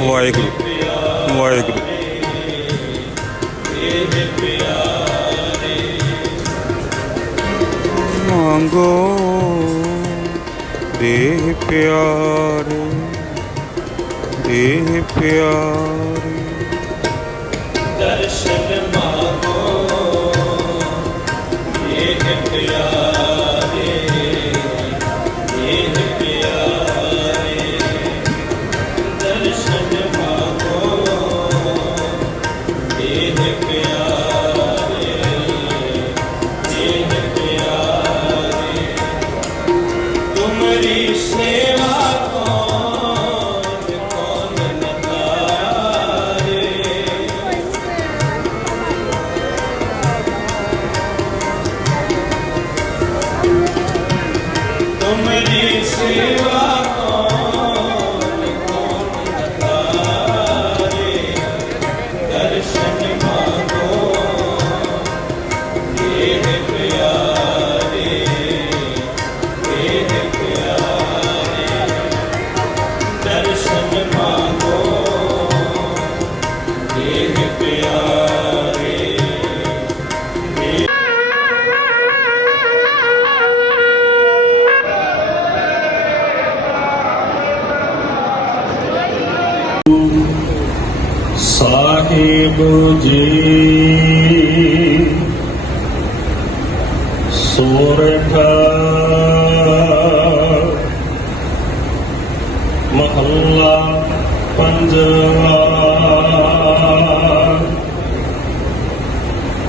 ਵਾਹਿਗੁਰੂ ਵਾਹਿਗੁਰੂ। ਮੰਗੋ ਦੇਹ ਪਿਆਰੇ ਦੇਹ ਪਿਆਰੇ। ਸਾਹਿਬ ਜੀ। ਸੋਰਠ ਮਹੱਲਾ ਪੰਜਵਾ।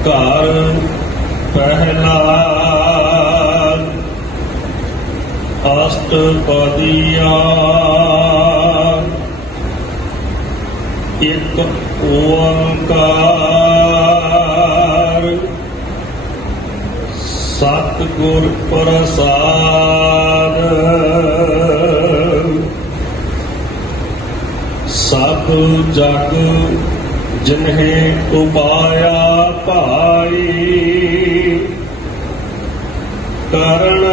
ਘਰ ਪਹਿਲਾ। ਅਸ਼ਟਪਦੀਆ। ਇੱਕ ਓੰਕਾਰ। ਸਤਿਗੁਰ ਪ੍ਰਸਾਦ। ਸਭ ਜਗ ਜਿਨਹਿ ਉਪਾਇਆ ਭਾਈ ਕਰਨ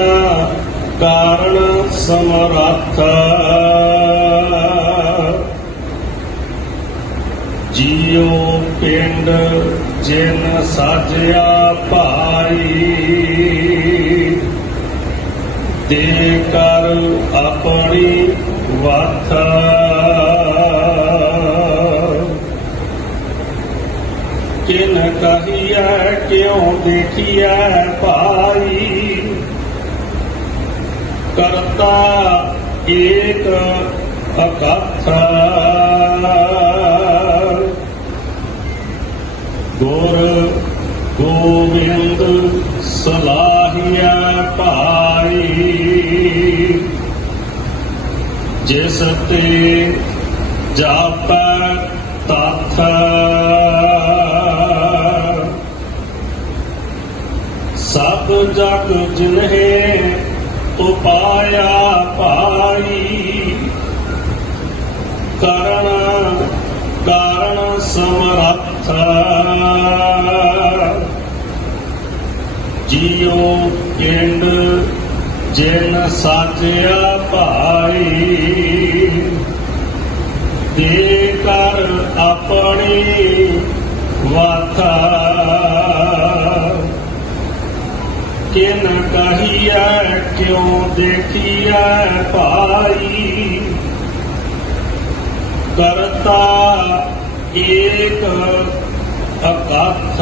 ਕਾਰਣ ਸਮਰੱਥ ਜੀਉ ਪਿੰਡ ਜਿਨ ਸਾਜਿਆ ਭਾਈ। ਦੇ ਕਰ ਆਪਣੀ ਵਾਥ ਕਿਨ ਕਹੀਐ, ਕਿਉ ਦੇਖੀਐ ਭਾਈ। ਕਰਤਾ ਏਕ ਅਕਥ। ਗੁਰ ਗੋਬਿੰਦ ਸਲਾਹੀਆ ਭਾਈ। ਜਿਸ ਤੇ ਜਾਪੈ ਤਥ। ਸਭ ਜਗ ਜਿਨਹਿ ਉਪਾਇਆ ਭਾਈ। ਕਰਨ ਕਾਰਣ ਸਮਰੱਥ ਜੀਉ ਪਿੰਡ ਜਿਨ ਸਾਜਿਆ ਭਾਈ, ਦੇ ਕਰ ਆਪਣੀ ਵਾਥਾ। ਕਿਨ ਕਹੀਐ, ਕਿਉ ਦੇਖੀਐ ਭਾਈ? ਕਰਤਾ ਏਕ ਅਕਥ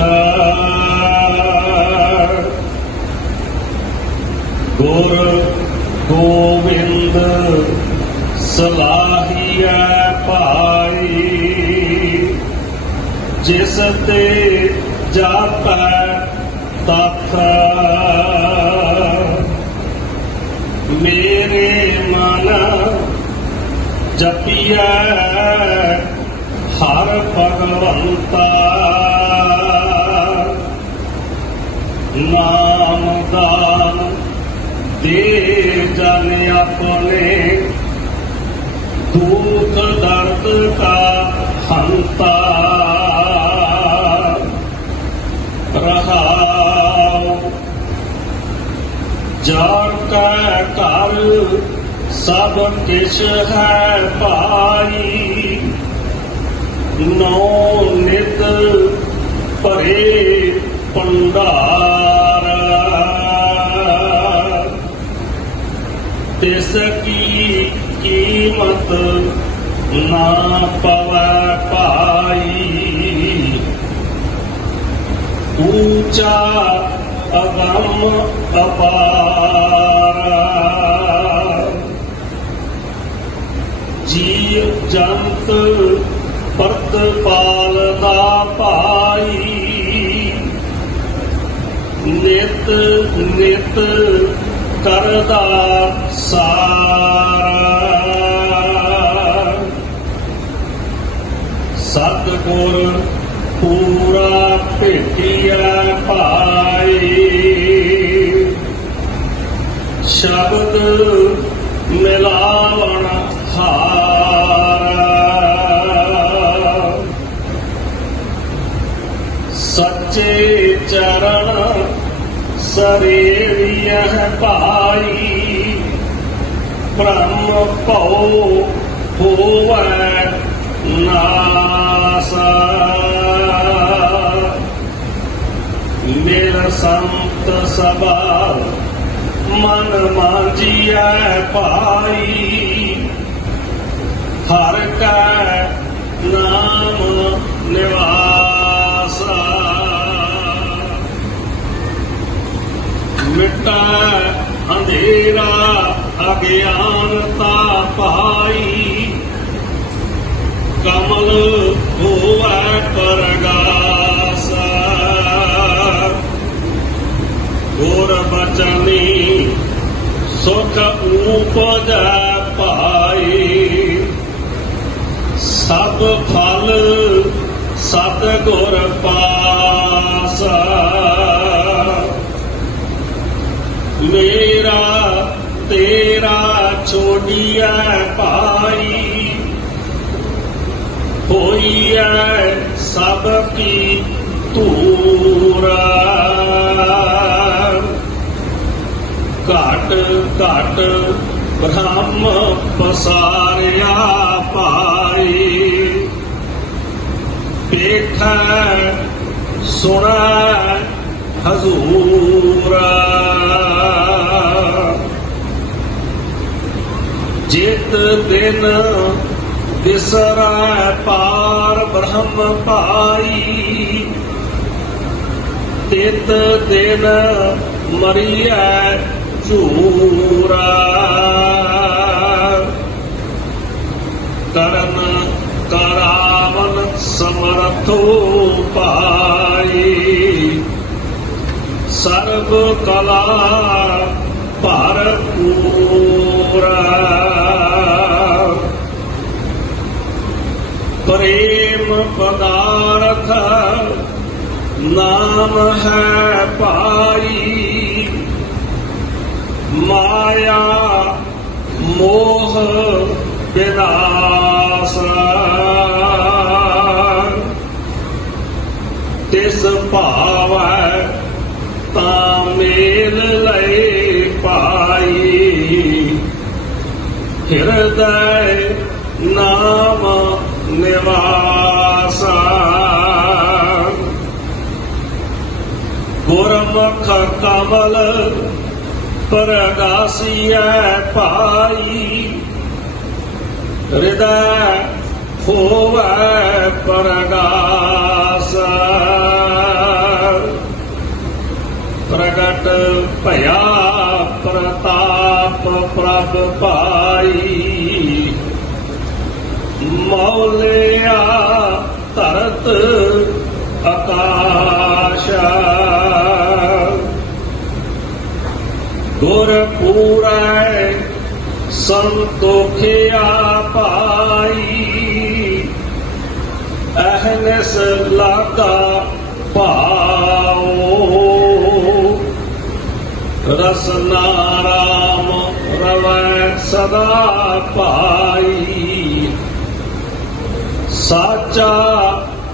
ਗੁਰ ਗੋਬਿੰਦ ਸਲਾਹੀਐ ਭਾਈ ਜਿਸ ਤੇ ਜਾਪੈ ਤਥ ਮੇਰੇ ਮਨ ਜਪੀਐ ਹਰ ਭਗਵੰਤਾ। ਨਾਮ ਦਾਨ ਦੇ ਜਨ ਆਪਣੇ। ਦੁਖ ਦਰਦ ਕਾ ਹੰਤਾ ਰਹਾਉ। ਜਾ ਕੈ ਘਰ ਸਭ ਕਿਛ ਹੈ ਭਾਈ। ਨੌ ਨਿਤ ਭਰੇ ਪੰਡਾਰ ਤਿਸ ਕੀ ਕੀਮਤ ਨਾ ਪਵੈ ਪਾਈ ਊਚਾ ਅਗੰਮ ਅਪਾਰ। ਜੀਵ ਜੰਤ ਪਰਤ ਪਾਲਦਾ ਭਾਈ। ਨਿਤ ਨਿਤ ਕਰਦਾ ਸਾਰ। ਸਤਿਗੁਰ ਪੂਰਾ ਭੇਟਿਆ ਭਾਈ। ਭਉ ਹੋਵੈ ਨਾਸ ਮੇਰਾ ਸੰਤ ਸਭਾ ਮਨ ਮਾਂਜੀਐ ਭਾਈ ਹਰ ਕੈ ਨਾਮ ਨਿਵਾਸ ਮਿਟਾ ਅੰਧੇਰਾ ਅਗਿਆਨਤਾ ਪਾਈ। ਕਮਲ ਹੋਵੈ ਪਰਗਾਸ। ਗੁਰ ਬਚਨੀ ਸੁਖ ਉਪਜੈ ਪਾਈ। ਸਭ ਫਲ ਸਤ ਗੁਰ ਪਾਸ। ਮੇਰਾ ਤੇਰਾ ਛੋੜੀਐ ਭਾਈ। ਹੋਈਐ ਸਭ ਕੀ ਧੂਰਾ। ਘਟ ਘਟ ਬ੍ਰਹਮ ਪਸਾਰਿਆ ਪਾਈ ਦੇਖੈ ਸੁਣੈ ਹਜ਼ੂਰ। ਦਿਨ ਬਿਸਰੈ ਪਾਰ ਬ੍ਰਹਮ ਪਾਈ ਤਿਤ ਦਿਨ ਮਰੀਐ ਝੂਰਾ। ਕਰਨ ਕਰਾਵਨ ਸਮਰਥੋ ਪਾਈ ਸਰਬ ਕਲਾ ਭਰਪੂਰਾ ਪ੍ਰੇਮ ਪਦਾਰਥ ਨਾਮ ਹੈ ਭਾਈ। ਮਾਇਆ ਮੋਹ ਵਿਨਾਸ਼ ਤਿਸ ਭਾਵੈ ਤਾਂ ਮੇਲ ਲੈ ਪਾਈ ਹਿਰਦੈ ਨਿਵਾਸ ਗੁਰਮੁਖ ਕਮਲ ਪ੍ਰਗਾਸੀਐ ਭਾਈ। ਹਿਰਦੈ ਹੋਵੈ ਪ੍ਰਗਾਸ। ਪ੍ਰਗਟ ਭਇਆ ਪ੍ਰਤਾਪ ਪ੍ਰਭ ਪਾਈ ਮੌਲਿਆ ਧਰਤ ਆਕਾਸ਼। ਗੁਰ ਪੂਰੈ ਸੰਤੋਖਿਆ ਪਾਈ, ਅਹਨਸ ਲਾਗਾ ਪਾਓ ਰਸਨਾ ਰਾਮ ਰਵੈ ਸਦਾ ਪਾਈ। ਸਾਚਾ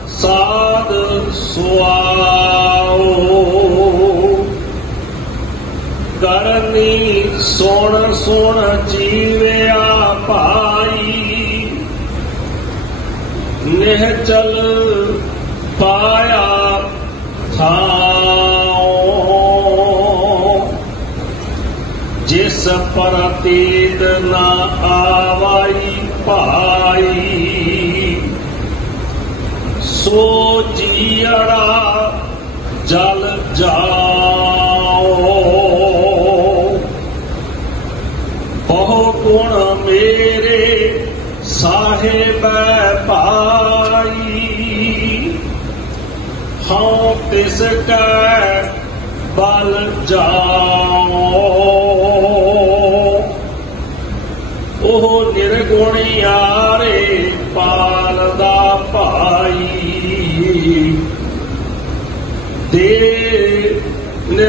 ਸਾਧ ਸੁਆਓ। ਕਰਨੀ ਸੁਣ ਸੁਣ ਜੀਵਿਆ ਭਾਈ। ਨਿਹਚਲ ਪਾਇਆ ਥਾਉ। ਜਿਸ ਪ੍ਰਤੀਤ ਨਾ ਆਵਾਈ ਭਾਈ। ਸੋ ਜੀੜਾ ਜਲ ਜਾ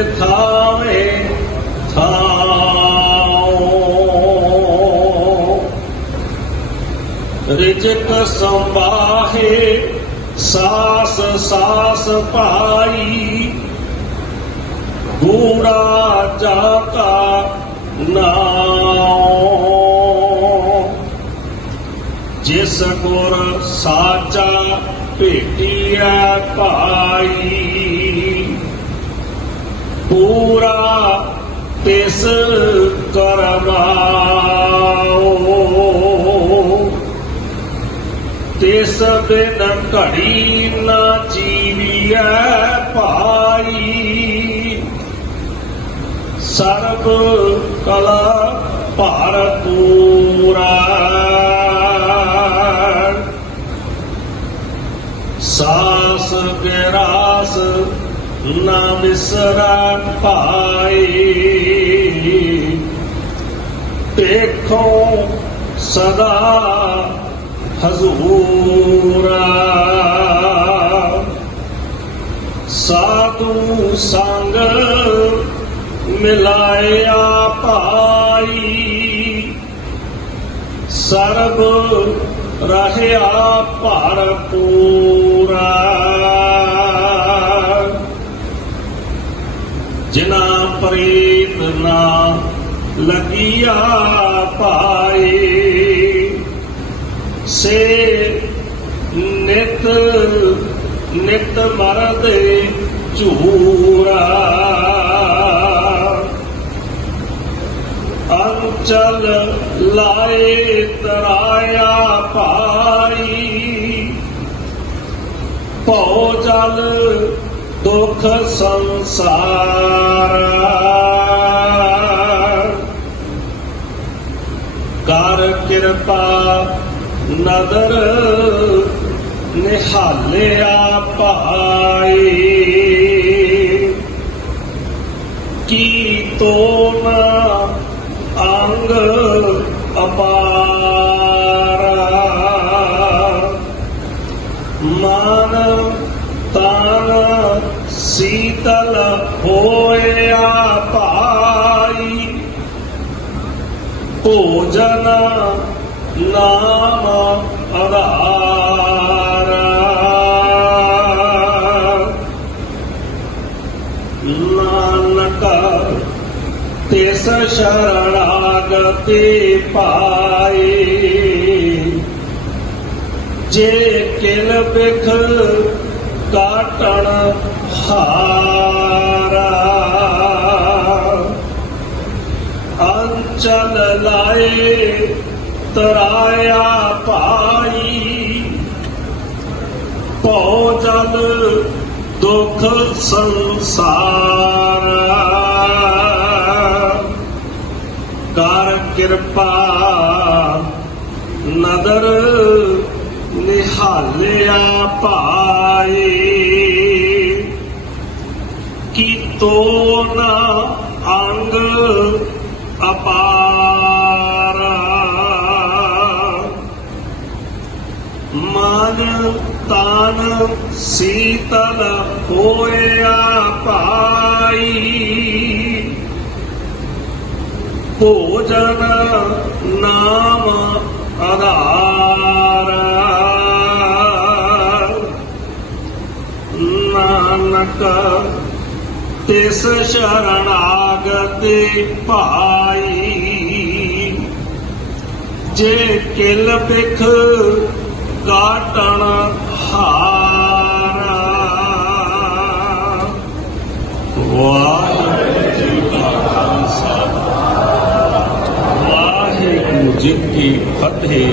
ਨਿਥਾਵੇ ਥਾਉ ਰਿਜਕ ਸੰਭਾਹੇ ਸਾਸ ਸਾਸ ਭਾਈ ਗੂੜਾ ਜਾਤਾ ਨਾਉ ਜਿਸ ਗੁਰ ਸਾਚਾ ਭੇਟਿਆ ਭਾਈ ਪੂਰਾ ਤਿਸ ਕਰਮਾਓ ਤਿਸ ਬਿਨ ਘੜੀ ਨਾ ਜੀਵੀਐ ਭਾਈ। ਸਰਬ ਕਲਾ ਭਰਪੂਰਾ ਸਾਸ ਗਿਰਾਸ ਨਾ ਵਿਸਰਾ ਪਾਈ। ਦੇਖੋ ਸਦਾ ਹਜ਼ੂਰਾ। ਸਾਧੂ ਸੰਗ ਮਿਲਾਇਆ ਭਾਈ ਸਰਬ ਰਹਿਆ ਭਰਪੂਰਾ ਜਿਨਾ ਪ੍ਰੀਤ ਨਾ ਲਗੀਆ ਪਾਏ, ਸੇ ਨਿਤ ਨਿਤ ਮਰਦ ਝੂਰਾ। ਅੰਚਲ ਲਾਏ ਤਰਾਇਆ ਭਾਈ ਭਉ ਜਲ ਦੁਖ ਸੰਸਾਰ। ਕਰ ਕਿਰਪਾ ਨਦਰ ਨਿਹਾਲਿਆ ਭਾਈ। ਕੀ ਤੋ ਅੰਗ ਅਪਾਰਾ ਮਨ ਤਨ ਸੀਤਲ ਹੋਇਆ ਭਾਈ। ਭੋਜਨ ਨਾਮ ਆਧਾਰ। ਨਾਨਕ ਤਿਸ ਸ਼ਰਣਾਗਤੀ ਪਾਈ। ਜੇ ਕਿਲ ਬਿਖ ਕਾਟਣ ਹਾਰਾ ਅੰਚਲ ਲਾਏ ਤਰਾਇਆ ਭਾਈ ਭਉ ਜਲ ਦੁਖ ਸੰਸਾਰ। ਕਰ ਕਿਰਪਾ ਨਦਰ ਨਿਹਾਲਿਆ ਭਾਈ ਕੀਤੋ ਨਾ ਅੰਗ ਅਪਾਰ। ਮਨ ਤਨ ਸੀਤਲ ਹੋਇਆ ਪਾਈ। ਭੋਜਨ ਨਾਮ ਆਧਾਰ। ਨਾਨਕ ਤਿਸ ਸ਼ਰਣਾਗਤੀ ਭਾਈ। ਜੇ ਕਿਲ ਬਿਖ ਕਾਟਣ ਹਾਰਾ। ਵਾਹਿਗੁਰੂ ਜੀ ਕਾ ਖਾਲਸਾ। ਵਾਹਿਗੁਰੂ ਜੀ ਕੀ ਫਤਿਹ।